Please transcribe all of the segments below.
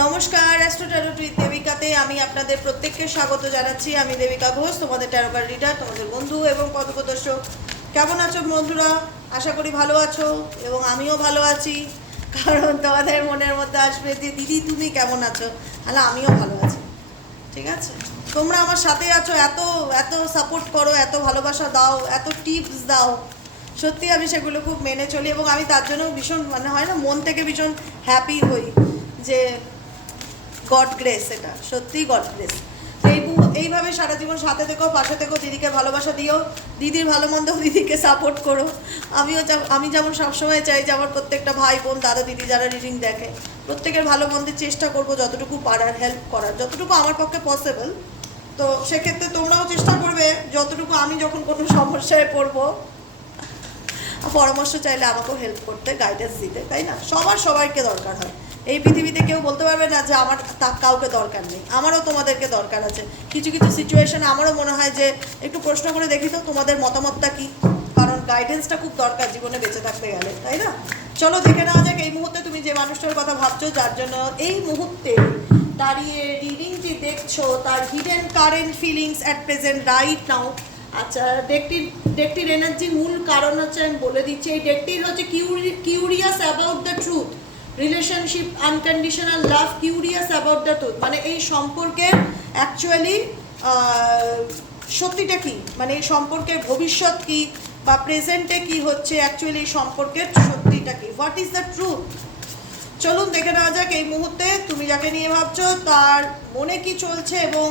নমস্কার astro taro টুইথ দেবিকাতে আমি আপনাদের প্রত্যেককে স্বাগত জানাচ্ছি। আমি দেবিকা ঘোষ, তোমাদের ট্যারোকার রিডার তোমাদের বন্ধু এবং পথপ্রদর্শক কেমন আছো বন্ধুরা? আশা করি ভালো আছো এবং আমিও ভালো আছি। কারণ তোমাদের মনের মধ্যে আসবে যে, দিদি, তুমি কেমন আছো? তাহলে আমিও ভালো আছি। ঠিক আছে? তোমরা আমার সাথে আছো, এত এত সাপোর্ট করো, এত ভালোবাসা দাও, এত টিপস দাও। সত্যি আমি সেগুলো খুব মেনে চলি এবং আমি তার জন্য ভীষণ মানে হয় না, মন থেকে ভীষণ হ্যাপি হই যে গড গ্রেস এটা, সত্যিই গড গ্রেস। এই এইভাবে সারা জীবন সাথে থেকো, পাশে থেকো, দিদিকে ভালোবাসা দিও, দিদির ভালো মন্দ দিদিকে সাপোর্ট করো। আমিও আমি যেমন সবসময় চাই যে আমার প্রত্যেকটা ভাই বোন, দাদা, দিদি যারা রিডিং দেখে, প্রত্যেকের ভালো মন্দের চেষ্টা করব যতটুকু পারার হেল্প করার, যতটুকু আমার পক্ষে পসিবল তো সেক্ষেত্রে তোমরাও চেষ্টা করবে যতটুকু আমি যখন কোনো সমস্যায় পড়ব। পরামর্শ চাইলে আমাকেও হেল্প করতে গাইডেন্স দিতে, তাই না? সবার সবাইকে দরকার হয়। এই পৃথিবীতে কেউ বলতে পারবে না যে আমার তা কাউকে দরকার নেই, আমারও তোমাদেরকে দরকার আছে। কিছু কিছু সিচুয়েশন আমারও মনে হয় যে একটু প্রশ্ন করে দেখি তো তোমাদের মতামতটা কী? কারণ গাইডেন্সটা খুব দরকার জীবনে বেঁচে থাকতে গেলে, তাই না? চলো দেখে নেওয়া যাক, এই মুহূর্তে তুমি যে মানুষটার কথা ভাবছ, যার জন্য এই মুহূর্তে দাঁড়িয়ে রিডিং যে দেখছ, তার hidden current feelings at present right now আচ্ছা ডেকটির ডেকটির এনার্জির মূল কারণ হচ্ছে আমি বলে দিচ্ছি, এই ডেকটির হচ্ছে curiae curious about the truth relationship unconditional love curious about the truth মানে এই সম্পর্কের অ্যাকচুয়ালি সত্যিটা কি? মানে এই সম্পর্কের ভবিষ্যৎ কি বা প্রেজেন্টে কি হচ্ছে অ্যাকচুয়ালি এই সম্পর্কের সত্যিটা কি? হোয়াট ইজ দ্য ট্রুথ চলুন দেখে নেওয়া যাক এই মুহূর্তে তুমি যাকে নিয়ে ভাবছ, তার মনে কি চলছে এবং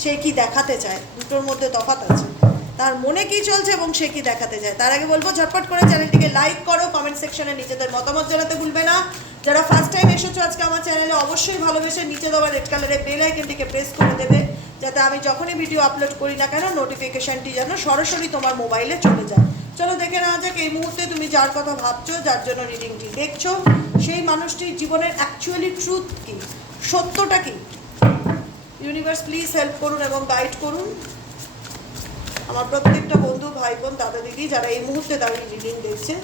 সে কি দেখাতে চায়? দুটোর মধ্যে তফাৎ আছে। তার মনে কি চলছে এবং সে কি দেখাতে চায়? তার আগে বলব, ঝটপট করে চ্যানেলটিকে লাইক করো কমেন্ট সেকশনে নিজেদের মতামত জানাতে ভুলবে না। যারা ফার্স্ট টাইম এসেছ আজকে আমার চ্যানেলে অবশ্যই ভালোবেসে নিচে দেওয়া রেড কালারের বেল আইকনটিকে প্রেস করে দেবে, যাতে আমি যখনই ভিডিও আপলোড করি না কেন নোটিফিকেশনটি যেন সরাসরি তোমার মোবাইলে চলে যায়। চলো দেখে নেওয়া যাক, এই মুহূর্তে তুমি যার কথা ভাবছ, যার জন্য রিডিংটি দেখছ, সেই মানুষটির জীবনের অ্যাকচুয়ালি ট্রুথ কি? সত্যটা কি? ইউনিভার্স প্লিজ হেল্প করুন এবং গাইড করুন। আমার প্রত্যেকটা বন্ধু ভাই বোন দাদা দিদি যারা এই মুহূর্তে দাঁড়িয়ে রিডিং দেখছে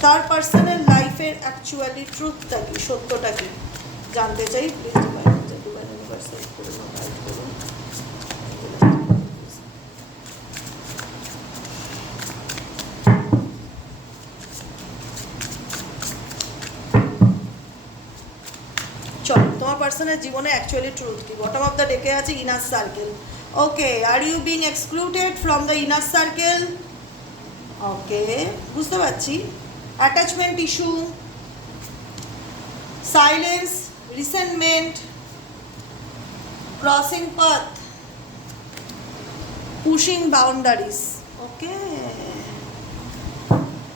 তার পার্সোনাল লাইফের অ্যাকচুয়ালি ট্রুথটা কি, সত্যটা কি, জানতে চাই। প্লিজ তোমার পার্সোনাল জীবনে অ্যাকচুয়ালি ট্রুথ কি? বটম অফ দ্য ডেকে আছে inner circle okay are you being excluded from the inner circle okay বুঝতে পারছি। Attachment issue silence resentment crossing path pushing boundaries okay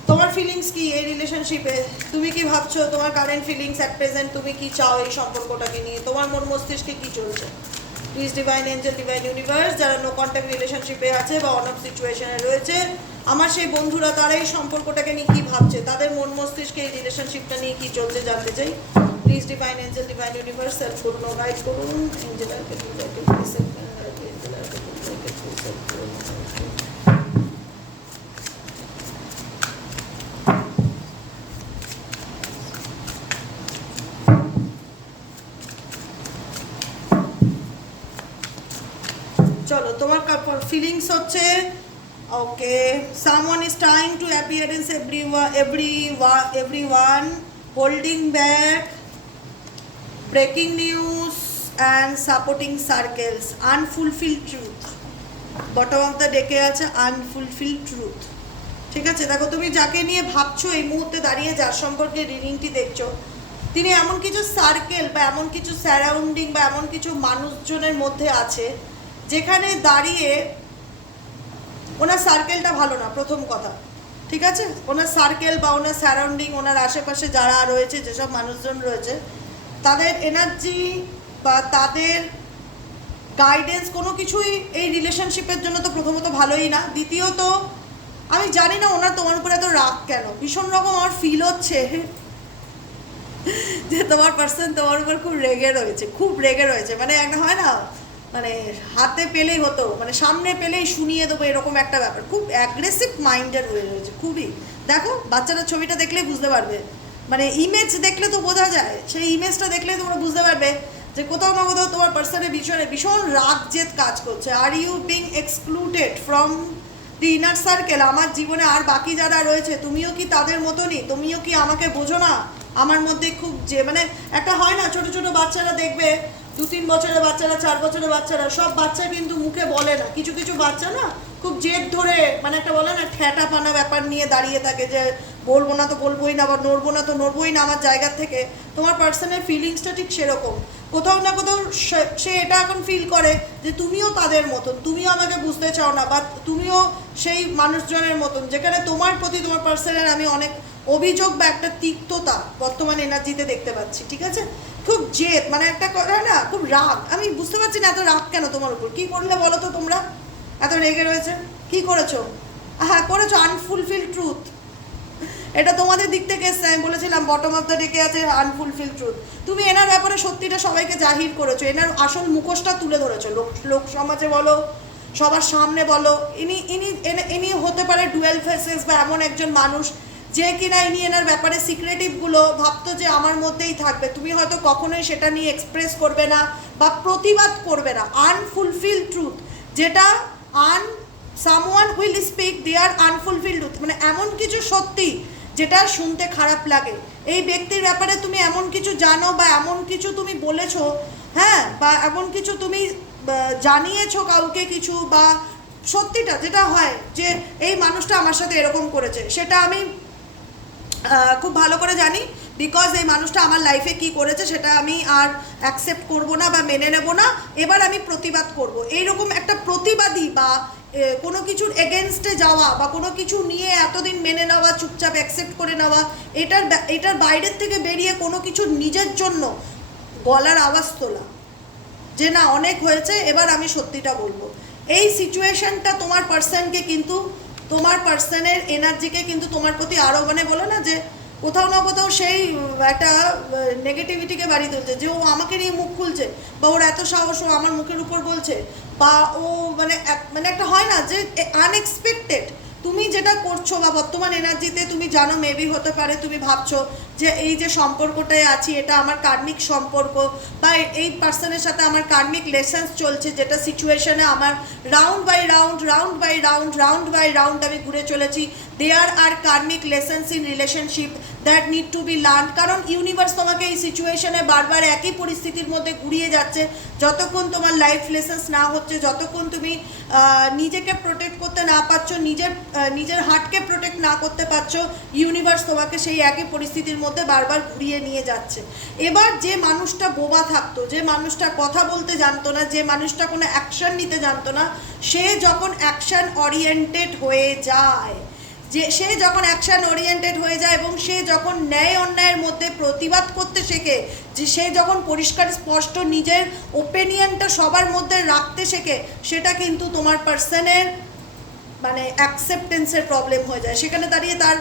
তোমার ফিলিংস কি এই রিলেশনশিপে তুমি কি ভাবছ তোমার কারেন্ট ফিলিংস অ্যাট প্রেজেন্ট তুমি কি চাও এই সম্পর্কটাকে নিয়ে? তোমার মন মস্তিষ্কে কি চলছে? Please divine, angel divine universe, যারা নো কন্ট্যাক্ট রিলেশনশিপে আছে বা অন অফ সিচুয়েশনে রয়েছে, আমার সেই বন্ধুরা তারা এই সম্পর্কটাকে নিয়ে কী ভাবছে? তাদের মন মস্তিষ্কে এই রিলেশনশিপটা নিয়ে কী চলছে জানতে চাই? Please divine angel divine universe self করুন গাইড করুন আর্কেটিভ হেল্প করুন চলো তোমার ফিলিংস হচ্ছে okay someone is trying to appearance every every every one holding back breaking news and supporting circles unfulfilled truth bottom of the ডেকে আছে আনফুলফিল truth ঠিক আছে? দেখো, তুমি যাকে নিয়ে ভাবছ এই মুহূর্তে দাঁড়িয়ে, যার সম্পর্কে রিডিংটি দেখছ, তিনি এমন কিছু সার্কেল বা এমন কিছু স্যারাউন্ডিং বা এমন কিছু মানুষজনের মধ্যে আছে যেখানে দাঁড়িয়ে ওনার সার্কেলটা ভালো না, প্রথম কথা। ঠিক আছে? ওনার সার্কেল বা ওনার সারাউন্ডিং ওনার আশেপাশে যারা রয়েছে, যেসব মানুষজন রয়েছে, তাদের এনার্জি বা তাদের গাইডেন্স কোনো কিছুই এই রিলেশনশিপের জন্য তো প্রথমত ভালোই না। দ্বিতীয়ত, আমি জানি না ওনার তোমার উপরে এত রাগ কেন। ভীষণ রকম আমার ফিল হচ্ছে যে তোমার পার্সন তোমার উপর খুব রেগে রয়েছে, খুব রেগে রয়েছে। মানে একটা হয় না? মানে হাতে পেলেই হতো মানে সামনে পেলেই শুনিয়ে দেবো এরকম একটা ব্যাপার। খুব অ্যাগ্রেসিভ মাইন্ডের হয়ে রয়েছে, খুবই। দেখো বাচ্চাটার ছবিটা দেখলেই বুঝতে পারবে। মানে ইমেজ দেখলে তো বোঝা যায়, সেই ইমেজটা দেখলে তোমরা বুঝতে পারবে যে কোথাও না কোথাও তোমার পার্সনের বিষয়ে ভীষণ রাগ জেদ কাজ করছে। Are you being excluded from the inner circle আমার জীবনে আর বাকি যারা রয়েছে, তুমিও কি তাদের মতনই? তুমিও কি আমাকে বোঝো না? আমার মধ্যে খুব যে মানে একটা হয় না, ছোট ছোট বাচ্চারা দেখবে দু তিন বছরের বাচ্চারা, চার বছরের বাচ্চারা, সব বাচ্চা কিন্তু মুখে বলে না। কিছু কিছু বাচ্চা না খুব জেদ ধরে মানে একটা বলে না ঠ্যাটা পানা ব্যাপার নিয়ে দাঁড়িয়ে থাকে যে, বলব না তো বলবোই না বা নড়বো না তো নড়বোই না আমার জায়গা থেকে। তোমার পার্সোনাল ফিলিংসটা ঠিক সেরকম। কোথাও না কোথাও সে- সে এটা এখন ফিল করে যে, তুমিও তাদের মতন, তুমিও আমাকে বুঝতে চাও না বা তুমিও সেই মানুষজনের মতন, যেখানে তোমার প্রতি তোমার পার্সনের আমি অনেক অভিযোগ বা একটা তিক্ততা বর্তমান এনার্জিতে দেখতে পাচ্ছি, ঠিক আছে? খুব জেদ মানে একটা করে না, খুব রাগ। আমি বুঝতে পারছি না এত রাগ কেন তোমার উপর? কি করলে বলো তো তোমরা? এত রেগে রয়েছে? কি করেছ? হ্যাঁ করেছ আনফুলফিল ট্রুথ এটা তোমাদের দিক থেকে এসছে, আমি বলেছিলাম বটম অফ দ্য ডেকে আছে আনফুলফিল ট্রুথ তুমি এনার ব্যাপারে সত্যিটা সবাইকে জাহির করেছ, এনার আসল মুখোশটা তুলে ধরেছো। লোক লোক সমাজে বলো, সবার সামনে বলো, ইনি ইনি ইনি হতে পারে ডুয়েল ফেসেস বা এমন একজন মানুষ যে কিনা ইনি এনার ব্যাপারে সিক্রেটিভগুলো ভাবতো যে আমার মধ্যেই থাকবে। তুমি হয়তো কখনোই সেটা নিয়ে এক্সপ্রেস করবে না বা প্রতিবাদ করবে না। আনফুলফিল ট্রুথ যেটা আন someone will speak their unfulfilled truth মানে এমন কিছু সত্যি যেটা শুনতে খারাপ লাগে। এই ব্যক্তির ব্যাপারে তুমি এমন কিছু জানো বা এমন কিছু তুমি বলেছ হ্যাঁ বা এমন কিছু তুমি জানিয়েছো কাউকে কিছু বা সত্যিটা যেটা হয় যে এই মানুষটা আমার সাথে এরকম করেছে, সেটা আমি খুব ভালো করে জানি বিকজ এই মানুষটা আমার লাইফে কি করেছে সেটা আমি আর অ্যাকসেপ্ট করব না বা মেনে নেব না, এবার আমি প্রতিবাদ করব। এইরকম একটা প্রতিবাদী বা কোনো কিছুর এগেনস্টে যাওয়া বা কোনো কিছু নিয়ে এতদিন মেনে নেওয়া, চুপচাপ অ্যাকসেপ্ট করে নেওয়া, এটার এটার বাইরের থেকে বেরিয়ে কোনো কিছু নিজের জন্য গলার আওয়াজ তোলা, যে না, অনেক হয়েছে, এবার আমি সত্যিটা বলব। এই সিচুয়েশনটা তোমার পার্সনকে কিন্তু তোমার পার্সনের এনার্জিকে কিন্তু তোমার প্রতি আরও মানে বলো না যে কোথাও না কোথাও সেই একটা নেগেটিভিটিকে বাড়িয়ে তুলছে। যে ও আমাকে নিয়ে মুখ খুলছে বা ওর এত সাহস ও আমার মুখের উপর বলছে বা ও মানে মানে একটা হয় না যে আনএক্সপেক্টেড তুমি যেটা করছ বা বর্তমান এনার্জিতে তুমি জানো মেবি হতে পারে তুমি ভাবছ যে এই যে সম্পর্কটায় আছি, এটা আমার কার্মিক সম্পর্ক বা এই পার্সনের সাথে আমার কার্মিক লেসেন্স চলছে, যেটা সিচুয়েশনে আমার round by round round by round round by round আমি ঘুরে চলেছি। There are karmic lessons in relationship that need to be learn কারণ ইউনিভার্স তোমাকে এই সিচুয়েশনে বারবার একই পরিস্থিতির মধ্যে ঘুরিয়ে যাচ্ছে। যতক্ষণ তোমার লাইফ লেসেন্স না হচ্ছে, যতক্ষণ তুমি নিজেকে প্রোটেক্ট করতে না পারছ, নিজের নিজের হার্টকে প্রোটেক্ট না করতে পারছ ইউনিভার্স তোমাকে সেই একই পরিস্থিতির মধ্যে বারবার ঘুরিয়ে নিয়ে যাচ্ছে। এবার যে মানুষটা বোবা থাকতো, যে মানুষটা কথা বলতে জানতো না, যে মানুষটা কোনো অ্যাকশন নিতে জানতো না, সে যখন অ্যাকশন ওরিয়েন্টেড হয়ে যায় যে সে যখন অ্যাকশন ওরিয়েন্টেড হয়ে যায় এবং সে যখন ন্যায় অন্যায়ের মধ্যে প্রতিবাদ করতে শেখে, যে সে যখন পরিষ্কার, স্পষ্ট নিজের ওপিনিয়নটা সবার মধ্যে রাখতে শেখে, সেটা কিন্তু তোমার পার্সনের মানে অ্যাকসেপ্টেন্সের প্রবলেম হয়ে যায়। সেখানে দাঁড়িয়ে তার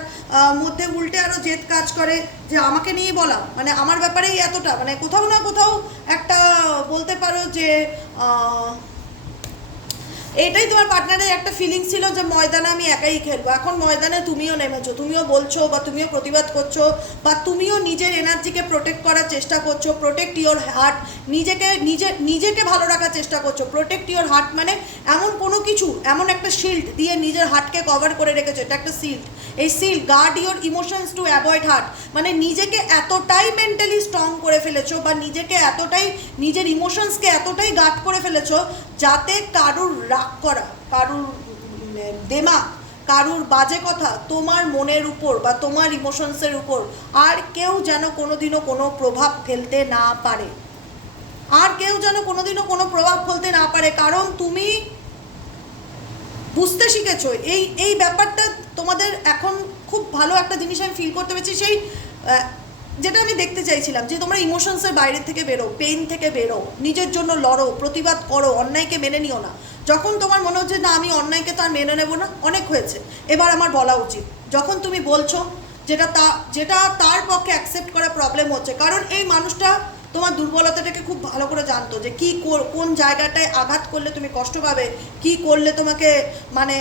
মধ্যে উল্টে আরও জেদ কাজ করে, যে আমাকে নিয়ে বলা। মানে আমার ব্যাপারেই এতটা। মানে কোথাও না কোথাও একটা বলতে পারো যে এটাই তোমার পার্টনারের একটা ফিলিং ছিল যে ময়দানে আমি একাই খেলব। এখন ময়দানে তুমিও নেমেছো, তুমিও বলছো বা তুমিও প্রতিবাদ করছ বা তুমিও নিজের এনার্জিকে প্রোটেক্ট করার চেষ্টা করছ প্রোটেক্ট ইওর হার্ট নিজেকে, নিজে, নিজেকে ভালো রাখার চেষ্টা করছ। প্রোটেক্ট ইওর হার্ট মানে এমন কোনো কিছু, এমন একটা শিল্ড দিয়ে নিজের হার্টকে কভার করে রেখেছো। এটা একটা শিল্ড এই shield guard your emotions to avoid hurt মানে নিজেকে এতটাই মেন্টালি স্ট্রং করে ফেলেছো বা নিজেকে এতটাই, নিজের ইমোশনসকে এতটাই গার্ড করে ফেলেছো যাতে কারুর রাগ করা কারুর উম, দেমা কারুর বাজে কথা তোমার মনের উপর বা তোমার ইমোশনসের উপর আর কেউ যেন কোনোদিনও কোনো প্রভাব ফেলতে না পারে। আর কেউ যেন কোনোদিনও কোনো প্রভাব ফেলতে না পারে কারণ তুমি বুঝতে শিখেছো। এই এই ব্যাপারটা তোমাদের এখন খুব ভালো একটা জিনিস আমি ফিল করতে পেরেছি সেই যেটা আমি দেখতে চাইছিলাম যে তোমরা ইমোশনসের বাইরে থেকে বেরো পেন থেকে বেরো নিজের জন্য লড়ো প্রতিবাদ করো অন্যায়কে মেনে নিও না। যখন তোমার মনে হচ্ছে না আমি অন্যায়কে তো আর মেনে নেব না, অনেক হয়েছে। এবার আমার বলা উচিত, যখন তুমি বলছো যেটা তা, যেটা তার পক্ষে অ্যাকসেপ্ট করা প্রবলেম হচ্ছে, কারণ এই মানুষটা তোমার দুর্বলতাটাকে খুব ভালো করে জানতো যে কী, কোন জায়গাটায় আঘাত করলে তুমি কষ্ট পাবে, কী করলে তোমাকে মানে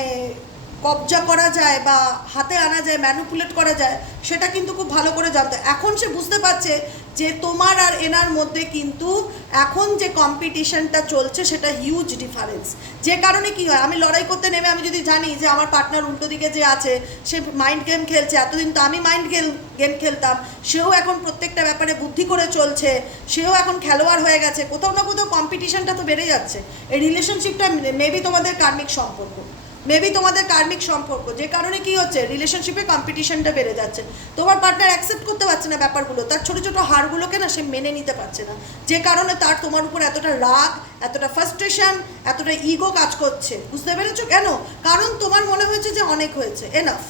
কবজা করা যায় বা হাতে আনা যায় ম্যানুপুলেট করা যায়, সেটা কিন্তু খুব ভালো করে জানতো। এখন সে বুঝতে পারছে যে তোমার আর এনার মধ্যে কিন্তু এখন যে কম্পিটিশনটা চলছে, সেটা হিউজ ডিফারেন্স যে কারণে কি হয়, আমি লড়াই করতে নেমে আমি যদি জানি যে আমার পার্টনার উল্টো দিকে যে আছে, সে মাইন্ড গেম খেলছে, এতদিন তো আমি মাইন্ড গেম গেম খেলতাম, সেও এখন প্রত্যেকটা ব্যাপারে বুদ্ধি করে চলছে, সেও এখন খেলোয়াড় হয়ে গেছে, কোথাও না কোথাও কম্পিটিশনটা তো বেড়ে যাচ্ছে। এই রিলেশনশিপটা মেবি তোমাদের কার্মিক সম্পর্ক। মেবি তোমাদের কার্মিক সম্পর্ক, যে কারণে কি হচ্ছে রিলেশনশিপে কম্পিটিশনটা বেড়ে যাচ্ছে। তোমার পার্টনার অ্যাকসেপ্ট করতে পারছে না ব্যাপারগুলো, তার ছোটো ছোটো হারগুলোকে না সে মেনে নিতে পারছে না। যে কারণে তার, তোমার উপর এতটা রাগ, এতটা ফার্স্ট্রেশন এতটা ইগো কাজ করছে। বুঝতে পেরেছ? কেন? কারণ তোমার মনে হয়েছে যে অনেক হয়েছে। এনাফ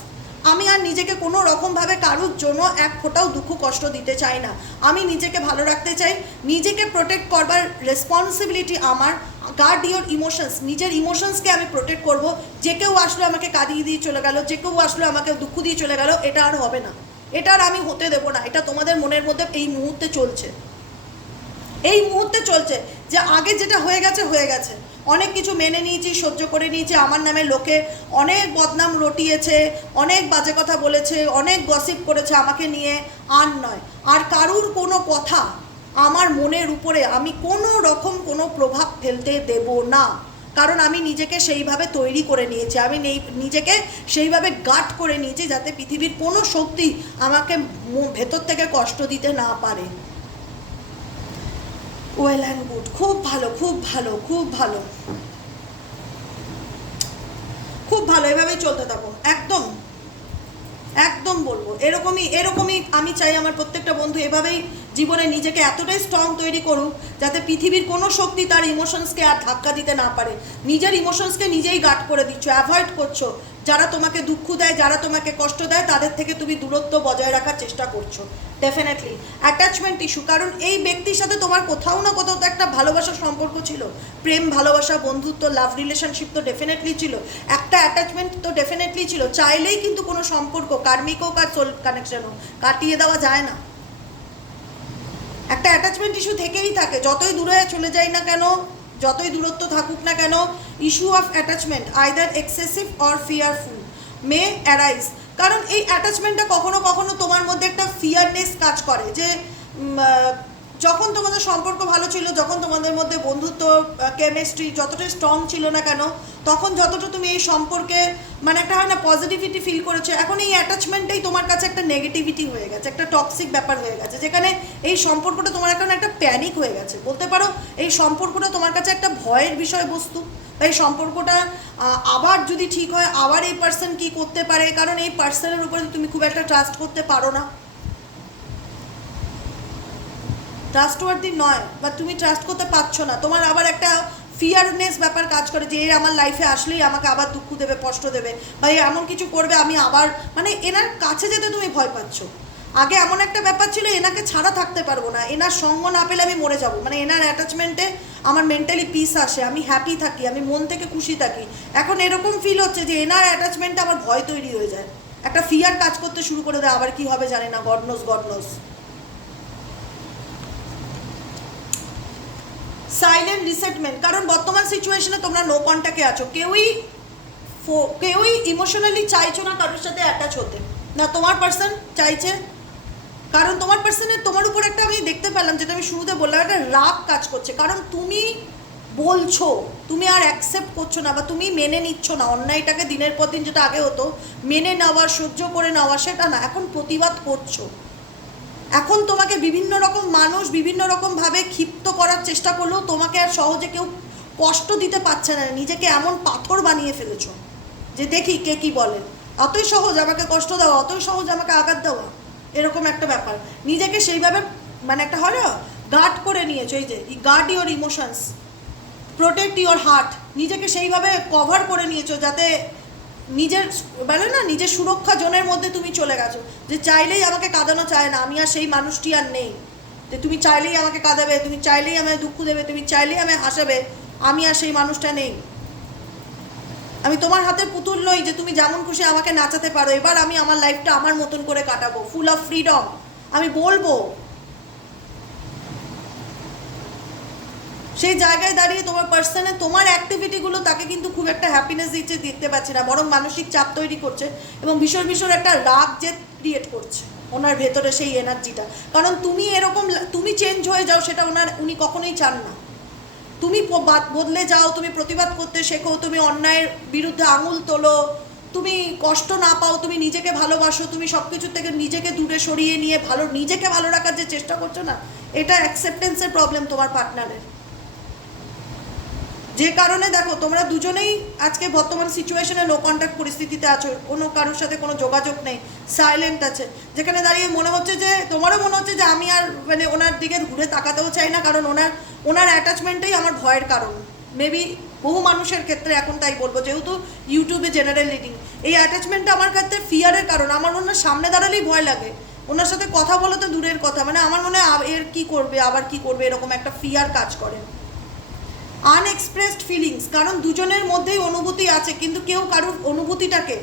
আমি আর নিজেকে কোনো রকমভাবে কারোর জন্য এক ফোঁটাও দুঃখ, কষ্ট দিতে চাই না। আমি নিজেকে ভালো রাখতে চাই। নিজেকে প্রোটেক্ট করবার রেসপন্সিবিলিটি আমার। গার্ড ইয়োর ইমোশনস নিজের ইমোশনসকে আমি প্রোটেক্ট করব। যে কেউ আসলো আমাকে কাঁদিয়ে দিয়ে চলে গেল, যে কেউ আসলো আমাকে দুঃখ দিয়ে চলে গেল, এটা আর হবে না। এটা আর আমি হতে দেবো না। এটা তোমাদের মনের মধ্যে এই মুহূর্তে চলছে। এই মুহূর্তে চলছে যে আগে যেটা হয়ে গেছে হয়ে গেছে। অনেক কিছু মেনে নিয়েছি, সহ্য করে নিয়েছি। আমার নামে লোকে অনেক বদনাম রটিয়েছে, অনেক বাজে কথা বলেছে, অনেক গসিপ করেছে আমাকে নিয়ে। আর নয়, আর কারুর কোনো কথা আমার মনের উপরে আমি কোনো রকম কোনো প্রভাব ফেলতে দেব না। কারণ আমি নিজেকে সেইভাবে তৈরি করে নিয়েছি। আমি নিজেকে সেইভাবে গাট করে নিয়েছি যাতে পৃথিবীর কোনো শক্তি আমাকে ভেতর থেকে কষ্ট দিতে না পারে। ওয়েল অ্যান্ড গুড খুব ভালো খুব ভালো খুব ভালো। খুব ভালো, এভাবেই চলতে থাকো। একদম একদম বলব। এরকমই এরকমই আমি চাই আমার প্রত্যেকটা বন্ধু এভাবেই জীবনে নিজেকে এতটাই স্ট্রং তৈরি করুক যাতে পৃথিবীর কোনো শক্তি তার ইমোশনসকে আর ধাক্কা দিতে না পারে। নিজের ইমোশনসকে নিজেই গার্ড করে দিচ্ছ অ্যাভয়েড করছ। যারা তোমাকে দুঃখ দেয়, যারা তোমাকে কষ্ট দেয়, তাদের থেকে তুমি দূরত্ব বজায় রাখার চেষ্টা করছ। ডেফিনেটলি অ্যাটাচমেন্ট ইস্যু কারণ এই ব্যক্তির সাথে তোমার কোথাও না কোথাও তো একটা ভালোবাসার সম্পর্ক ছিল। প্রেম, ভালোবাসা, বন্ধুত্ব লাভ রিলেশনশিপ তো ডেফিনেটলি ছিল। একটা অ্যাটাচমেন্ট তো ডেফিনেটলি ছিল। চাইলেই কিন্তু কোনো সম্পর্ক, কার্মিক হোক আর সোল কানেকশন হোক, কাটিয়ে দেওয়া যায় না। একটা অ্যাটাচমেন্ট ইস্যু থেকেই থাকে। যতই দূরে চলে যাই না কেন, যতই দূরত্ব থাকুক না কেন issue of attachment either excessive or fearful may arise কারণ এই অ্যাটাচমেন্টটা কখনো কখনো তোমার মধ্যে একটা ফিয়ারনেস কাজ করে যে যখন তোমাদের সম্পর্ক ভালো ছিল, যখন তোমাদের মধ্যে বন্ধুত্ব কেমিস্ট্রি যতটা স্ট্রং ছিল না কেন, তখন যতটা তুমি এই সম্পর্কে মানে একটা হয় না পজিটিভিটি ফিল করেছ, এখন এই অ্যাটাচমেন্টটাই তোমার কাছে একটা নেগেটিভিটি হয়ে গেছে, একটা টক্সিক ব্যাপার হয়ে গেছে, যেখানে এই সম্পর্কটা তোমার এখন একটা প্যানিক হয়ে গেছে। বলতে পারো, এই সম্পর্কটা তোমার কাছে একটা ভয়ের বিষয়বস্তু বা এই সম্পর্কটা আবার যদি ঠিক হয়, আবার এই পার্সন কি করতে পারে? কারণ এই পার্সনের উপরে তুমি খুব একটা ট্রাস্ট করতে পারো না। ট্রাস্টওয়ার্দি নয়, বা তুমি ট্রাস্ট করতে পারছ না, তোমার আবার একটা ফিয়ারনেস ব্যাপার কাজ করে যে আমার লাইফে আসলেই আমাকে আবার দুঃখ দেবে, কষ্ট দেবে, বা এমন কিছু করবে, আমি আবার মানে এনার কাছে যেতে তুমি ভয় পাচ্ছ। আগে এমন একটা ব্যাপার ছিল, এনাকে ছাড়া থাকতে পারব না, এনার সঙ্গ না পেলে আমি মরে যাব মানে এনার অ্যাটাচমেন্টে আমার মেন্টালি পিস আসে, আমি হ্যাপি থাকি, আমি মন থেকে খুশি থাকি। এখন এরকম ফিল হচ্ছে যে এনার অ্যাটাচমেন্টে আমার ভয় তৈরি হয়ে যায়। একটা ফিয়ার কাজ করতে শুরু করে দেয়, আবার কি হবে জানি না গডনোস গডনোস সাইলেন্ট রিসেটমেন্ট কারণ বর্তমান সিচুয়েশনে তোমরা নো কন্ট্যাক্টে আছো। কেউই কেউই ইমোশনালি চাইছো না কারোর সাথে অ্যাটাচ হতে। না, তোমার পার্সন চাইছে। কারণ তোমার পার্সনের তোমার উপর একটা আমি দেখতে পেলাম, যেটা আমি শুরুতে বললাম, একটা রাগ কাজ করছে। কারণ তুমি বলছো, তুমি আর অ্যাকসেপ্ট করছ না বা তুমি মেনে নিচ্ছ না। অন্যায়টাকে দিনের পর দিন যেটা আগে হতো, মেনে নেওয়া, সহ্য করে নেওয়া, সেটা না। এখন প্রতিবাদ করছ। এখন তোমাকে বিভিন্ন রকম মানুষ বিভিন্ন রকমভাবে ক্ষিপ্ত করার চেষ্টা করলেও তোমাকে আর সহজে কেউ কষ্ট দিতে পারছে না। নিজেকে এমন পাথর বানিয়ে ফেলেছ যে দেখি কে কি বলে। অতই সহজ আমাকে কষ্ট দেওয়া, অতই সহজ আমাকে আঘাত দেওয়া, এরকম একটা ব্যাপার। নিজেকে সেইভাবে মানে একটা হয় না গার্ড করে নিয়েছো, এই যে ই guard your emotions protect your heart নিজেকে সেইভাবে কভার করে নিয়েছো যাতে নিজের বলে না, নিজের সুরক্ষা জোনের মধ্যে তুমি চলে গেছো। যে চাইলেই আমাকে কাঁদানো চায় না, আমি আর সেই মানুষটি আর নেই। যে তুমি চাইলেই আমাকে কাঁদাবে, তুমি চাইলেই আমায় দুঃখ দেবে, তুমি চাইলেই আমায় হাসাবে, আমি আর সেই মানুষটা নেই। আমি তোমার হাতের পুতুল নই যে তুমি যেমন খুশি আমাকে নাচাতে পারো। এবার আমি আমার লাইফটা আমার মতন করে কাটাবো ফুল অফ ফ্রিডম আমি বলব সেই জায়গায় দাঁড়িয়ে তোমার পার্সনে তোমার অ্যাক্টিভিটিগুলো তাকে কিন্তু খুব একটা হ্যাপিনেস দিচ্ছে, দেখতে পাচ্ছে না, বরং মানসিক চাপ তৈরি করছে এবং ভীষণ ভীষণ একটা রাগ যে ক্রিয়েট করছে ওনার ভেতরে সেই এনার্জিটা কারণ তুমি এরকম, তুমি চেঞ্জ হয়ে যাও সেটা ওনার, উনি কখনোই চান না। তুমি বদলে যাও, তুমি প্রতিবাদ করতে শেখো, তুমি অন্যায়ের বিরুদ্ধে আঙুল তোলো, তুমি কষ্ট না পাও, তুমি নিজেকে ভালোবাসো, তুমি সব কিছুর থেকে নিজেকে দূরে সরিয়ে নিয়ে ভালো, নিজেকে ভালো রাখার যে চেষ্টা করছ না, এটা অ্যাকসেপ্টেন্সের প্রবলেম তোমার পার্টনারের যে কারণে দেখো, তোমরা দুজনেই আজকে বর্তমান সিচুয়েশনে নো কন্ট্যাক্ট পরিস্থিতিতে আছো, কোনো কারোর সাথে কোনো যোগাযোগ নেই সাইলেন্ট আছে। যেখানে দাঁড়িয়ে মনে হচ্ছে যে, তোমারও মনে হচ্ছে যে আমি আর মানে ওনার দিকে ঘুরে তাকাতেও চাই না, কারণ ওনার ওনার অ্যাটাচমেন্টটাই আমার ভয়ের কারণ। মেবি বহু মানুষের ক্ষেত্রে এখন তাই বলব, যেহেতু ইউটিউবে জেনারেল রিডিং এই অ্যাটাচমেন্টটা আমার ক্ষেত্রে ফিয়ারের কারণ। আমার ওনার সামনে দাঁড়ালেই ভয় লাগে। ওনার সাথে কথা বলো তো দূরের কথা। মানে আমার মনে হয় এর কি করবে? আবার কি করবে? এরকম একটা ফিয়ার কাজ করে। আনএক্সপ্রেসড ফিলিংস কারণ দুজনের মধ্যেই অনুভূতি আছে, কিন্তু কেউ কারোর অনুভূতিটাকে,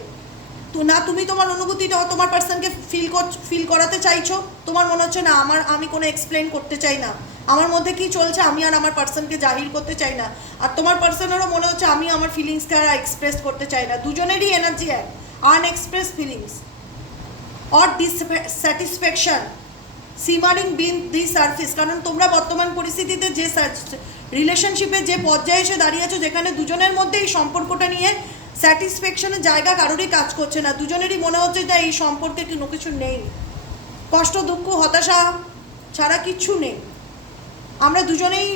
তো না তুমি তোমার অনুভূতিটা তোমার পার্সনকে ফিল কর ফিল করাতে চাইছো, তোমার মনে হচ্ছে না, আমার, আমি কোনো এক্সপ্লেন করতে চাই না, আমার মধ্যে কি চলছে আমি আর আমার পার্সনকে জাহির করতে চাই না, আর তোমার পার্সনেরও মনে হচ্ছে আমি আমার ফিলিংসকে আর এক্সপ্রেস করতে চাই না, দুজনেরই এনার্জি এক unexpressed feelings or dissatisfaction simmering been the surface কারণ তোমরা বর্তমান পরিস্থিতিতে যে রিলেশনশিপে যে পর্যায়ে এসে দাঁড়িয়েছো যেখানে দুজনের মধ্যে এই সম্পর্কটা নিয়ে স্যাটিসফ্যাকশনের জায়গা কারোরই কাজ করছে না। দুজনেরই মনে হচ্ছে যে এই সম্পর্কে কোনো কিছু নেই। কষ্ট, দুঃখ, হতাশা ছাড়া কিচ্ছু নেই। আমরা দুজনেই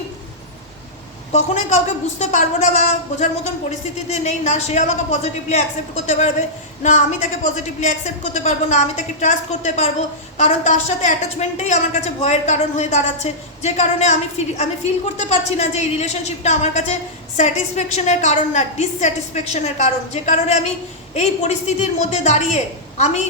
কখনোই কাউকে বুঝতে পারব না বা বোঝার মতন পরিস্থিতিতে নেই, না সে আমাকে পজিটিভলি অ্যাকসেপ্ট করতে পারবে, না আমি তাকে পজিটিভলি অ্যাকসেপ্ট করতে পারব, না আমি তাকে ট্রাস্ট করতে পারব, কারণ তার সাথে অ্যাটাচমেন্টটাই আমার কাছে ভয়ের কারণ হয়ে দাঁড়াচ্ছে। যে কারণে আমি আমি ফিল করতে পারছি না যে এই রিলেশনশিপটা আমার কাছে স্যাটিসফ্যাকশনের কারণ না ডিসস্যাটিসফ্যাকশনের কারণ। যে কারণে আমি এই পরিস্থিতির মধ্যে দাঁড়িয়ে আমি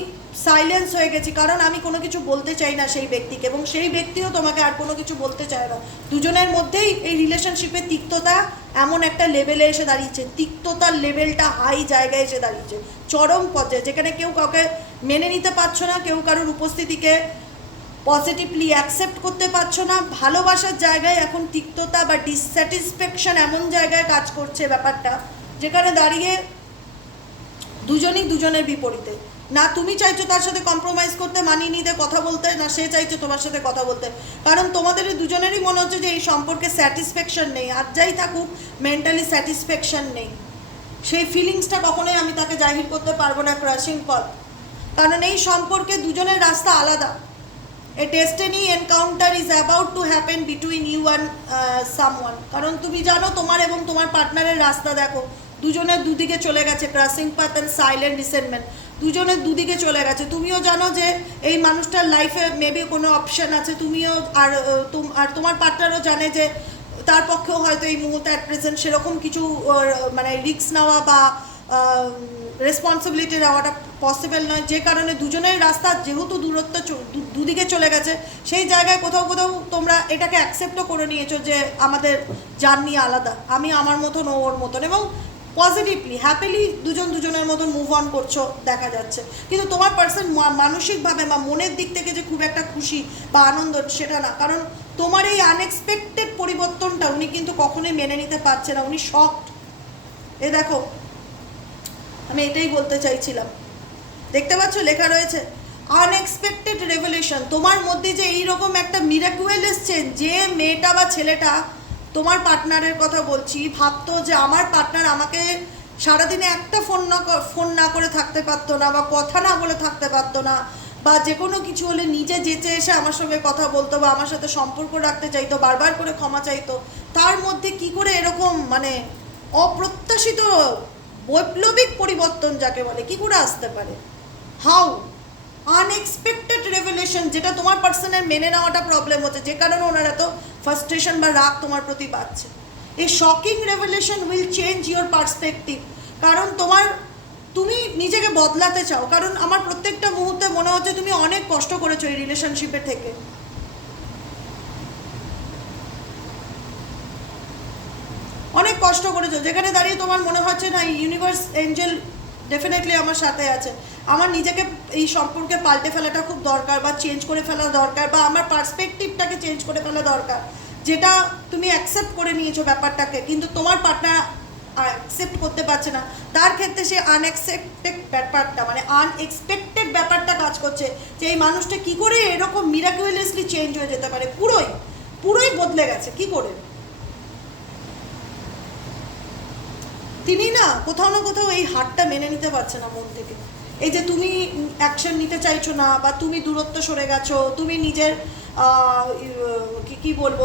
সাইলেন্স হয়ে গেছি, কারণ আমি কোনো কিছু বলতে চাই না সেই ব্যক্তিকে এবং সেই ব্যক্তিও তোমাকে আর কোনো কিছু বলতে চায় না। দুজনের মধ্যেই এই রিলেশনশিপের তিক্ততা এমন একটা লেভেলে এসে দাঁড়িয়েছে, তিক্ততার লেভেলটা হাই জায়গায় এসে দাঁড়িয়েছে, চরম পর্যায়ে, যেখানে কেউ কাউকে মেনে নিতে পারছ না, কেউ কারোর উপস্থিতিকে পজিটিভলি অ্যাকসেপ্ট করতে পারছ না, ভালোবাসার জায়গায় এখন তিক্ততা বা ডিসস্যাটিসফ্যাকশন এমন জায়গায় কাজ করছে ব্যাপারটা, যেখানে দাঁড়িয়ে দুজনই দুজনের বিপরীতে। না তুমি চাইছো তার সাথে কম্প্রোমাইজ করতে, মানিয়ে নিতে, কথা বলতে, না সে চাইছো তোমার সাথে কথা বলতে। কারণ তোমাদের দুজনেরই মনে হচ্ছে যে এই সম্পর্কে স্যাটিসফ্যাকশন নেই। আর যাই থাকুক মেন্টালি স্যাটিসফ্যাকশন নেই। সেই ফিলিংসটা কখনোই আমি তাকে জাহির করতে পারব না ক্রাশিং পথ। কারণ এই সম্পর্কে দুজনের রাস্তা আলাদা। A destiny encounter is about to happen between you and someone কারণ তুমি জানো তোমার এবং তোমার পার্টনারের রাস্তা দেখো। দুজনের দুদিকে চলে গেছে crossing path and silent resentment দুজনের দুদিকে চলে গেছে। তুমিও জানো যে এই মানুষটার লাইফে মেবি কোনো অপশন আছে। তুমিও আর আর তোমার পার্টনারও জানে যে তার পক্ষেও হয়তো এই মুহূর্তে অ্যাট প্রেজেন্ট সেরকম কিছু মানে রিস্ক নেওয়া বা রেসপন্সিবিলিটি নেওয়াটা পসিবল নয়। যে কারণে দুজনের রাস্তা যেহেতু দূরত্ব দুদিকে চলে গেছে, সেই জায়গায় কোথাও কোথাও তোমরা এটাকে অ্যাকসেপ্টও করে নিয়েছো যে আমাদের জার্নি আলাদা। আমি আমার মতন ওর মতন এবং পজিটিভলি হ্যাপিলি দুজন দুজনের মতন মুভ অন করছ, দেখা যাচ্ছে। কিন্তু তোমার পার্সন মানসিকভাবে বা মনের দিক থেকে যে খুব একটা খুশি বা আনন্দ, সেটা না। কারণ তোমার এই আনএক্সপেক্টেড পরিবর্তনটা উনি কিন্তু কখনোই মেনে নিতে পারছে না। উনি শকড এ দেখো, আমি এটাই বলতে চাইছিলাম। দেখতে পাচ্ছ, লেখা রয়েছে আনএক্সপেক্টেড রেভলিউশন তোমার মধ্যে যে এইরকম একটা মিরাকুয়েল এসছে যে মেয়েটা বা ছেলেটা তোমার পার্টনারের কথা বলছি, ভাবতো যে আমার পার্টনার আমাকে সারাদিনে একটা ফোন না ফোন না করে থাকতে পারতো না বা কথা না বলে থাকতে পারতো না বা যে কোনো কিছু হলে নিজে যেচে এসে আমার সঙ্গে কথা বলতো বা আমার সাথে সম্পর্ক রাখতে চাইতো, বারবার করে ক্ষমা চাইতো, তার মধ্যে কি করে এরকম মানে অপ্রত্যাশিত বৈপ্লবিক পরিবর্তন যাকে বলে, কি করে আসতে পারে? হাউ আনএক্সপেক্টেড রেভেলেশন যেটা তোমার পার্সনের মেনে নেওয়াটা প্রবলেম হচ্ছে। যে কারণে ওনার এত ফার্স্ট্রেশন বা রাগ তোমার প্রতি পাচ্ছে এই shocking revelation will change your perspective কারণ তোমার, তুমি নিজেকে বদলাতে চাও। কারণ আমার প্রত্যেকটা মুহূর্তে মনে হচ্ছে তুমি অনেক কষ্ট করেছ এই রিলেশনশিপের থেকে। অনেক কষ্ট করেছ। যেখানে দাঁড়িয়ে তোমার মনে হচ্ছে না ইউনিভার্স এঞ্জেল ডেফিনেটলি আমার সাথে আছে। আমার নিজেকে এই সম্পর্কে পাল্টে ফেলাটা খুব দরকার বা চেঞ্জ করে ফেলা দরকার বা আমার পার্সপেক্টিভটাকে চেঞ্জ করে ফেলা দরকার। যেটা তুমি অ্যাকসেপ্ট করে নিয়েছো ব্যাপারটাকে, কিন্তু তোমার পার্টনার অ্যাকসেপ্ট করতে পারছে না। তার ক্ষেত্রে সে আনএক্সেপ্টেড ব্যাপারটা মানে আনএক্সপেক্টেড ব্যাপারটা কাজ করছে যে এই মানুষটা কি করে এরকম মিরাকুলাসলি চেঞ্জ হয়ে যেতে পারে। পুরোই পুরোই বদলে গেছে, কি করে? তিনি না কোথাও না কোথাও এই হারটা মেনে নিতে পারছে না মন থেকে। এই যে তুমি অ্যাকশন নিতে চাইছো না, বা তুমি দূরত্ব সরে গেছো, তুমি নিজের কি কি বলব?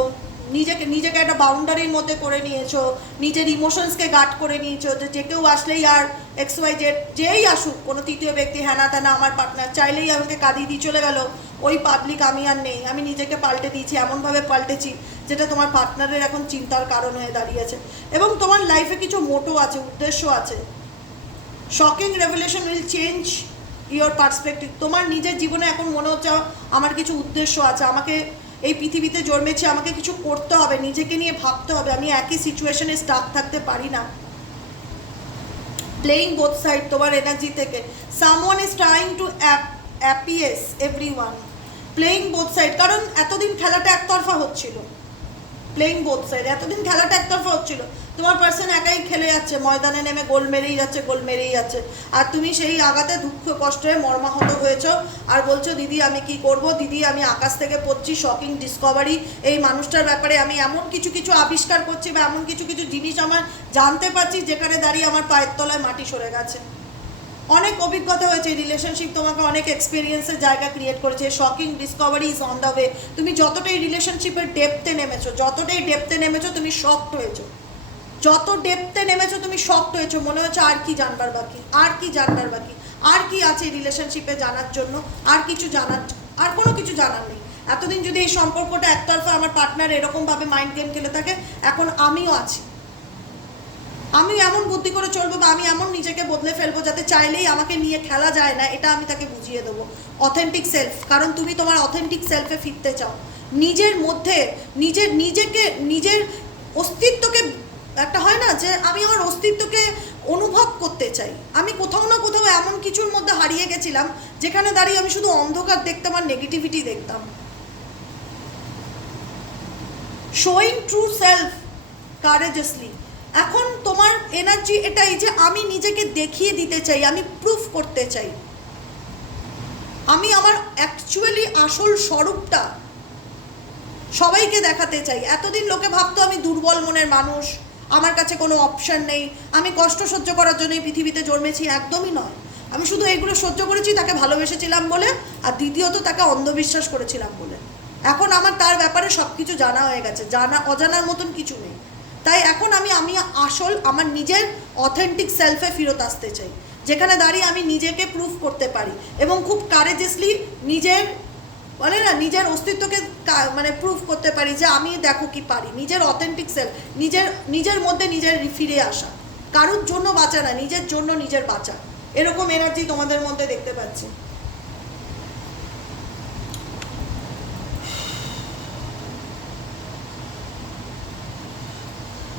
নিজেকে নিজেকে একটা বাউন্ডারির মধ্যে করে নিয়েছো, নিজের ইমোশনসকে গার্ড করে নিয়েছো, যে যে কেউ আসলেই আর এক্স ওয়াই জেড যেই আসুক, কোনো তৃতীয় ব্যক্তি হ্যানা ত্যানা আমার পার্টনার চাইলেই আমাকে কাঁদিয়ে দিয়ে চলে গেল। ওই পাবলিক আমি আর নেই। আমি নিজেকে পাল্টে দিয়েছি, এমনভাবে পাল্টেছি, যেটা তোমার পার্টনারের এখন চিন্তার কারণ হয়ে দাঁড়িয়েছে। এবং তোমার লাইফে কিছু মোটো আছে, উদ্দেশ্য আছে। Shocking revolution will change your perspective তোমার নিজের জীবনে এখন মনে হচ্ছে আমার কিছু উদ্দেশ্য আছে। আমাকে এই পৃথিবীতে জন্মেছে, আমাকে কিছু করতে হবে, নিজেকে নিয়ে ভাবতে হবে। আমি একই সিচুয়েশনে স্টাক থাকতে পারি না। প্লেইং বোথ সাইড তোমার এনার্জি থেকে। Someone is trying to appease every one playing both side কারণ এতদিন খেলাটা একতরফা হচ্ছিল। প্লেইং বোথ সাইড এতদিন খেলাটা একতরফা হচ্ছিল। তোমার পার্সন একাই খেলে যাচ্ছে। ময়দানে নেমে গোল মেরেই যাচ্ছে, গোল মেরেই যাচ্ছে। আর তুমি সেই আঘাতে দুঃখ, কষ্ট মর্মাহত হয়েছো আর বলছো, দিদি, আমি কি করব? দিদি, আমি আকাশ থেকে পড়ছি শকিং ডিসকভারি এই মানুষটার ব্যাপারে আমি এমন কিছু কিছু আবিষ্কার করছি বা এমন কিছু কিছু জিনিস আমার জানতে পারছি যেখানে দাঁড়িয়ে আমার পায়ের তলায় মাটি সরে গেছে। অনেক অভিজ্ঞতা হয়েছে রিলেশনশিপ তোমাকে অনেক এক্সপিরিয়েন্সের জায়গা ক্রিয়েট করেছে shocking discovery is on the way তুমি যতটাই রিলেশনশিপের ডেপতে নেমেছো, যতটাই ডেপতে নেমেছো, তুমি শকড হয়েছো। যত ডেপতে নেমেছো, তুমি শকড হয়েছো। মনে হচ্ছে আর কি জানবার বাকি, আর কি জানবার বাকি, আর কি আছে রিলেশনশিপে জানার জন্য, আর কিছু জানার আর কোনো কিছু জানার নেই। এতদিন যদি এই সম্পর্কটা একতরফা আমার পার্টনার এরকমভাবে মাইন্ড গেম খেলে থাকে, এখন আমিও আছি। আমি এমন বুদ্ধি করে চলবো বা আমি এমন নিজেকে বদলে ফেলব যাতে চাইলেই আমাকে নিয়ে খেলা যায় না, এটা আমি তাকে বুঝিয়ে দেবো। অথেন্টিক সেলফ কারণ তুমি তোমার অথেন্টিক সেলফে ফিরতে চাও। নিজের মধ্যে, নিজের, নিজেকে, নিজের অস্তিত্বকে, একটা হয় না যে আমি আমার অস্তিত্বকে অনুভব করতে চাই। আমি কোথাও না কোথাও এমন কিছুর মধ্যে হারিয়ে গেছিলাম, যেখানে দাঁড়িয়ে আমি শুধু অন্ধকার দেখতাম আর নেগেটিভিটি দেখতাম। শোয়িং ট্রু সেলফ কারেজাসলি এখন তোমার এনার্জি এটাই যে আমি নিজেকে দেখিয়ে দিতে চাই, আমি প্রুফ করতে চাই। আমি আমার অ্যাকচুয়ালি আসল স্বরূপটা সবাইকে দেখাতে চাই। এতদিন লোকে ভাবতো আমি দুর্বল মনের মানুষ, আমার কাছে কোনো অপশান নেই, আমি কষ্ট সহ্য করার জন্যই পৃথিবীতে জন্মেছি, একদমই নয়। আমি শুধু এইগুলো সহ্য করেছি তাকে ভালোবেসেছিলাম বলে, আর দ্বিতীয়ত তাকে অন্ধবিশ্বাস করেছিলাম বলে। এখন আমার তার ব্যাপারে সব কিছু জানা হয়ে গেছে, জানা, অজানার মতন কিছু নেই। তাই এখন আমি আমি আসল, আমার নিজের অথেন্টিক সেলফে ফেরত আসতে চাই। যেখানে দাঁড়িয়ে আমি নিজেকে প্রুফ করতে পারি এবং খুব কারেজেসলি নিজের, বলে না, নিজের অস্তিত্বকে মানে প্রুফ করতে পারি যে আমি দেখো কি পারি। নিজের অথেন্টিক সেলফ নিজের নিজের মধ্যে নিজের ফিরে আসা। কারোর জন্য বাঁচা না, নিজের জন্য নিজের বাঁচা। এরকম এনার্জি তোমাদের মধ্যে দেখতে পাচ্ছি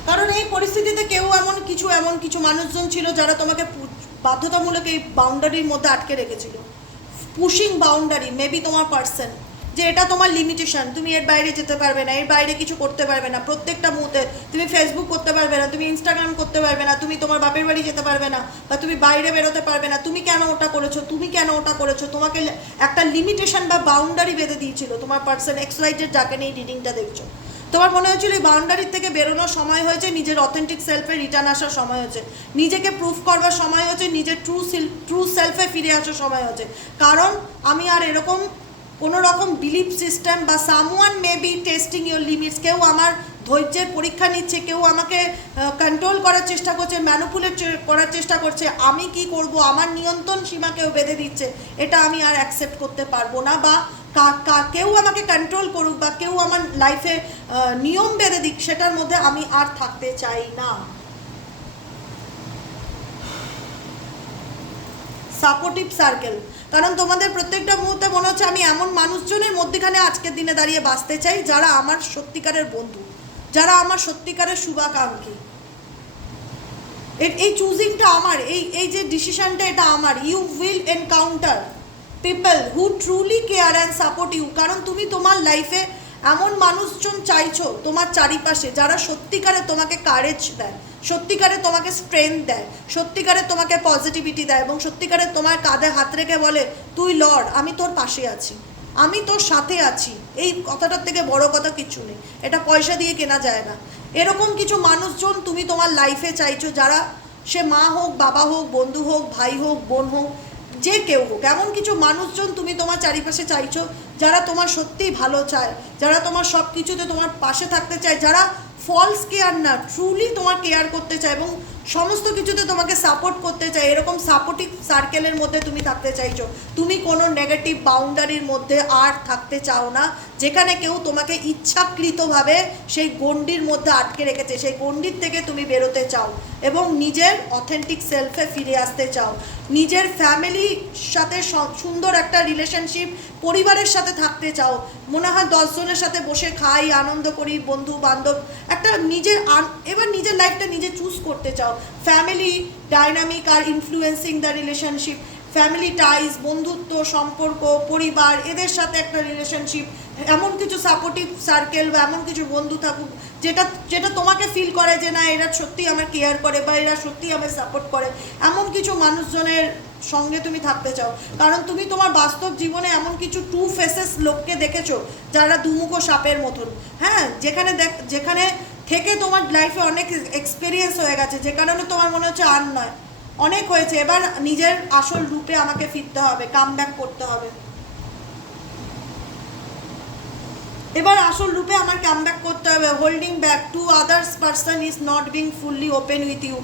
কারণ এই পরিস্থিতিতে কেউ এমন কিছু এমন কিছু মানুষজন ছিল যারা তোমাকে বাধ্যতামূলক এই বাউন্ডারির মধ্যে আটকে রেখেছিল। পুশিং বাউন্ডারি মেবি তোমার পার্সন যে এটা তোমার লিমিটেশন তুমি এর বাইরে যেতে পারবে না, এর বাইরে কিছু করতে পারবে না। প্রত্যেকটা মুহূর্তে তুমি ফেসবুক করতে পারবে না, তুমি ইনস্টাগ্রাম করতে পারবে না, তুমি তোমার বাপের বাড়ি যেতে পারবে না বা তুমি বাইরে বেরোতে পারবে না। তুমি কেন ওটা করেছ? তুমি কেন ওটা করেছ? তোমাকে একটা লিমিটেশন বা বাউন্ডারি বেঁধে দিয়েছিল তোমার পার্সন এক্সওয়াইটেড যাকে নিয়ে রিডিংটা দেখছ। তোমার মনে হয়েছিল এই বাউন্ডারির থেকে বেরোনোর সময় হয়েছে, নিজের অথেন্টিক সেলফে রিটার্ন আসার সময় হয়েছে। নিজেকে প্রুফ করবার সময় হয়েছে, নিজের ট্রু ট্রু সেলফে ফিরে আসার সময় হয়েছে। কারণ আমি আর এরকম কোনো রকম বিলিফ সিস্টেম বা someone may be testing your limits কেউ আমার ধৈর্যের পরীক্ষা নিচ্ছে, কেউ আমাকে কন্ট্রোল করার চেষ্টা করছে ম্যানুপুলেট করার চেষ্টা করছে, আমি কি করব, আমার নিয়ন্ত্রণ সীমা কেউ বেঁধে দিচ্ছে, এটা আমি আর অ্যাকসেপ্ট করতে পারব না বা কা- কেউ আমাকে কন্ট্রোল করুক বা কেউ আমার লাইফে নিয়ম বেঁধে দিক, সেটার মধ্যে আমি আর থাকতে চাই না। সাপোর্টিভ সার্কেল কারণ তোমাদের প্রত্যেকটা মুহূর্তে মনে হচ্ছে আমি এমন মানুষজনের মধ্যেখানে আজকের দিনে দাঁড়িয়ে বাঁচতে চাই, যারা আমার সত্যিকারের বন্ধু। যারা আমার সত্যিকারের শুভাকাঙ্ক্ষী। এই চুজিংটা আমার, এই এই যে ডিসিশনটা এটা আমার। You will encounter people who truly care and support you কারণ তুমি তোমার লাইফে এমন মানুষজন চাইছো তোমার চারিপাশে যারা সত্যিকারে তোমাকে কারেজ দেয়, সত্যিকারে তোমাকে স্ট্রেংথ দেয়, সত্যিকারে তোমাকে পজিটিভিটি দেয় এবং সত্যিকারে তোমার কাঁধে হাত রেখে বলে, তুই লড়, আমি তোর পাশে আছি। আমি তোর সাথে আছি। এই কথাটার থেকে বড় কথা কিছু নেই। এটা পয়সা দিয়ে কেনা যায় না। এরকম কিছু মানুষজন তুমি তোমার লাইফে চাইছো, যারা সে মা হোক, বাবা হোক, বন্ধু হোক, ভাই হোক, বোন হোক, যে কেউ হোক, এমন কিছু মানুষজন তুমি তোমার চারিপাশে চাইছো, যারা তোমার সত্যিই ভালো চায়, যারা তোমার সব কিছুতে তোমার পাশে থাকতে চায়, যারা ফলস কেয়ার না ট্রুলি তোমার কেয়ার করতে চায় এবং সমস্ত কিছুতে তোমাকে সাপোর্ট করতে চাই। এরকম সাপোর্টিভ সার্কেলের মধ্যে তুমি থাকতে চাইছো। তুমি কোনো নেগেটিভ বাউন্ডারির মধ্যে আর থাকতে চাও না। যেখানে কেউ তোমাকে ইচ্ছাকৃতভাবে সেই গণ্ডির মধ্যে আটকে রেখেছে। সেই গণ্ডির থেকে তুমি বেরোতে চাও এবং নিজের অথেন্টিক সেলফে ফিরে আসতে চাও। নিজের ফ্যামিলির সাথে সুন্দর একটা রিলেশনশিপ পরিবারের সাথে থাকতে চাও। মনে হয় দশজনের সাথে বসে খাই, আনন্দ করি বন্ধু বান্ধব একটা নিজের এবার নিজের লাইফটা নিজে চুজ করতে চাও। Family dynamic are influencing the relationship family ties বন্ধুত্ব, সম্পর্ক, পরিবার, এদের সাথে একটা রিলেশনশিপ এমন কিছু সাপোর্টিভ সার্কেল বা এমন কিছু বন্ধু থাকুক, যেটা যেটা তোমাকে ফিল করে যে না, এরা সত্যি আমার কেয়ার করে বা এরা সত্যি আমায় সাপোর্ট করে। এমন কিছু মানুষজনের সঙ্গে তুমি থাকতে চাও। কারণ তুমি তোমার বাস্তব জীবনে এমন কিছু টু ফেসেস লোককে দেখেছ, যারা দুমুখো সাপের মতন। হ্যাঁ যেখানে দেখ, যেখানে থেকে তোমার লাইফে অনেক এক্সপিরিয়েন্স হয়ে গেছে, যে কারণে তোমার মনে হচ্ছে আর নয়। অনেক হয়েছে। এবার নিজের আসল রূপে আমাকে ফিরতে হবে কাম করতে হবে। এবার আসল রূপে আমার কাম করতে হবে। Holding back to others person is not being fully open with you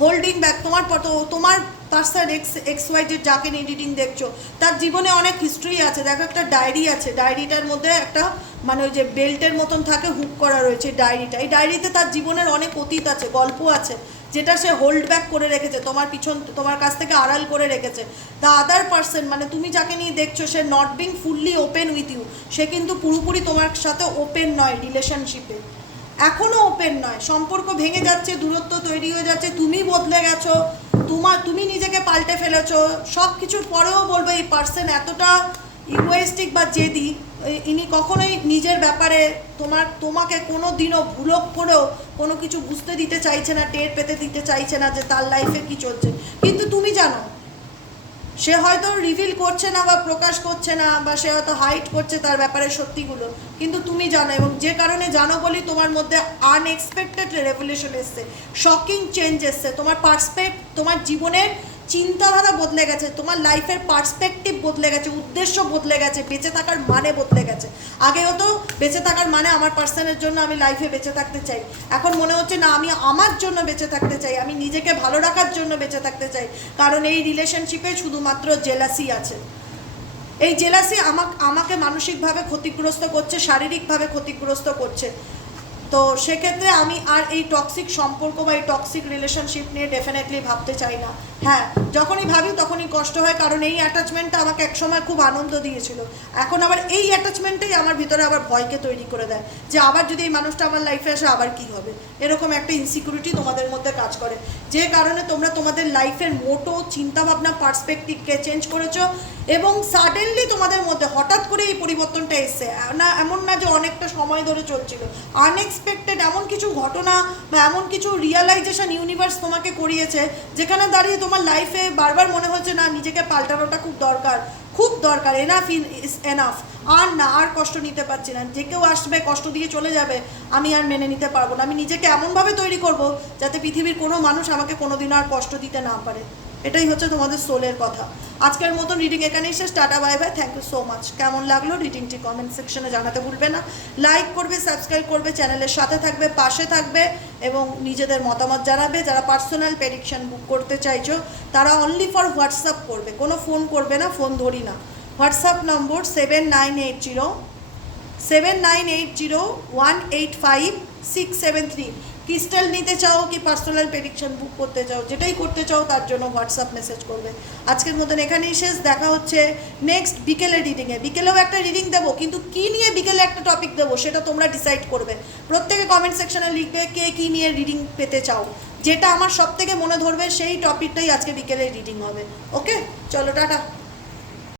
holding back তোমার পত, তোমার পার্সন এক্স এক্স ওয়াইজের যাকে নিয়ে রিডিং দেখছ, তার জীবনে অনেক হিস্ট্রি আছে। দেখো একটা ডায়েরি আছে। ডায়েরিটার মধ্যে একটা মানে ওই যে বেল্টের মতন থাকে হুক করা রয়েছে ডায়েরিটা এই ডায়েরিতে তার জীবনের অনেক অতীত আছে, গল্প আছে। যেটা সে হোল্ড ব্যাক করে রেখেছে, তোমার পিছন, তোমার কাছ থেকে আড়াল করে রেখেছে। দ্য আদার পার্সন মানে তুমি যাকে নিয়ে দেখছ, সে not being fully open with you সে কিন্তু পুরোপুরি তোমার সাথে ওপেন নয় রিলেশনশিপে এখনও ওপেন নয়। সম্পর্ক ভেঙে যাচ্ছে, দূরত্ব তৈরি হয়ে যাচ্ছে, তুমি বদলে গেছো তোমার তুমি নিজেকে পাল্টে ফেলেছো সব কিছুর পরেও বলব এই পার্সন এতটা ইগোয়েস্টিক বা জেদি ইনি কখনোই নিজের ব্যাপারে তোমার, তোমাকে কোনো দিনও ভুলক করেও কোনো কিছু বুঝতে দিতে চাইছে না, টের পেতে দিতে চাইছে না যে তার লাইফে কি চলছে। কিন্তু তুমি জানো, সে হয়তো রিভিল করছে না বা প্রকাশ করছে না বা সে হয়তো হাইট করছে তার ব্যাপারে সত্যিগুলো। কিন্তু তুমি জানো এবং যে কারণে জানো বলি তোমার মধ্যে আনএক্সপেক্টেড রেভলিউশন এসছে শকিং চেঞ্জ এসছে। তোমার পার্সপেক্ট তোমার জীবনের চিন্তাধারা বদলে গেছে, তোমার লাইফের পার্সপেক্টিভ বদলে গেছে, উদ্দেশ্য বদলে গেছে, বেঁচে থাকার মানে বদলে গেছে। আগে হতো বেঁচে থাকার মানে আমার পার্সনের জন্য আমি লাইফে বেঁচে থাকতে চাই। এখন মনে হচ্ছে, না, আমি আমার জন্য বেঁচে থাকতে চাই, আমি নিজেকে ভালো রাখার জন্য বেঁচে থাকতে চাই। কারণ এই রিলেশনশিপে শুধুমাত্র জেলাসি আছে। এই জেলাসি আমাকে আমাকে মানসিকভাবে ক্ষতিগ্রস্ত করছে, শারীরিকভাবে ক্ষতিগ্রস্ত করছে। তো সেক্ষেত্রে আমি আর এই টক্সিক সম্পর্ক বা এই টক্সিক রিলেশনশিপ নিয়ে ডেফিনেটলি ভাবতে চাই না। হ্যাঁ যখনই ভাবি তখনই কষ্ট হয়, কারণ এই অ্যাটাচমেন্টটা আমাকে একসময় খুব আনন্দ দিয়েছিল। এখন আবার এই অ্যাটাচমেন্টটাই আমার ভিতরে আবার ভয়কে তৈরি করে দেয় যে আবার যদি এই মানুষটা আমার লাইফে আসে, আবার কি হবে? এরকম একটা ইনসিকিউরিটি তোমাদের মধ্যে কাজ করে। যে কারণে তোমরা তোমাদের লাইফের মোটো চিন্তাভাবনা পার্সপেক্টিভকে চেঞ্জ করেছ এবং সাডেনলি তোমাদের মধ্যে হঠাৎ করে এই পরিবর্তনটা এসছে। না, এমন না যে অনেকটা সময় ধরে চলছিল। আনএক্সপেক্টেড এমন কিছু ঘটনা বা এমন কিছু রিয়ালাইজেশন ইউনিভার্স তোমাকে করিয়েছে, যেখানে দাঁড়িয়ে তোমার লাইফে বারবার মনে হচ্ছে, না, নিজেকে পাল্টানোটা খুব দরকার। খুব দরকার। এনাফ ইজ এনাফ আর না, আর কষ্ট নিতে পারছি না। যে কেউ আসবে, কষ্ট দিয়ে চলে যাবে, আমি আর মেনে নিতে পারব না। আমি নিজেকে এমনভাবে তৈরি করব, যাতে পৃথিবীর কোনো মানুষ আমাকে কোনোদিনও আর কষ্ট দিতে না পারে। এটাই হচ্ছে তোমাদের সোলের কথা। আজকের মতন রিডিং এখানেই শেষ, tata bye bye thank you so much কেমন লাগল রিডিংটি কমেন্ট সেকশনে জানাতে ভুলবে না। লাইক করবে সাবস্ক্রাইব করবে চ্যানেলের সাথে থাকবে, পাশে থাকবে এবং নিজেদের মতামত জানাবে। যারা পার্সোনাল প্রেডিকশন বুক করতে চাইছো, তারা অনলি ফর হোয়াটসঅ্যাপ করবে। কোনো ফোন করবে না ফোন ধরি না। WhatsApp number seven nine eight zero seven nine eight zero one eight five six seven three crystal নিতে চাও কি পার্সোনাল প্রেডিকশন বুক করতে চাও? যেটাই করতে চাও, তার জন্য হোয়াটসঅ্যাপ মেসেজ করবে। আজকের মতন এখানেই শেষ। দেখা হচ্ছে নেক্সট বিকেলে রিডিংয়ে বিকেলেও একটা রিডিং দেবো, কিন্তু কি নিয়ে বিকেলে একটা টপিক দেবো, সেটা তোমরা ডিসাইড করবে। প্রত্যেকে কমেন্ট সেকশনে লিখবে কে কী নিয়ে রিডিং পেতে চাও। যেটা আমার সব থেকে মনে ধরবে, সেই টপিকটাই আজকে বিকেলে রিডিং হবে। ওকে চলো, টাটা।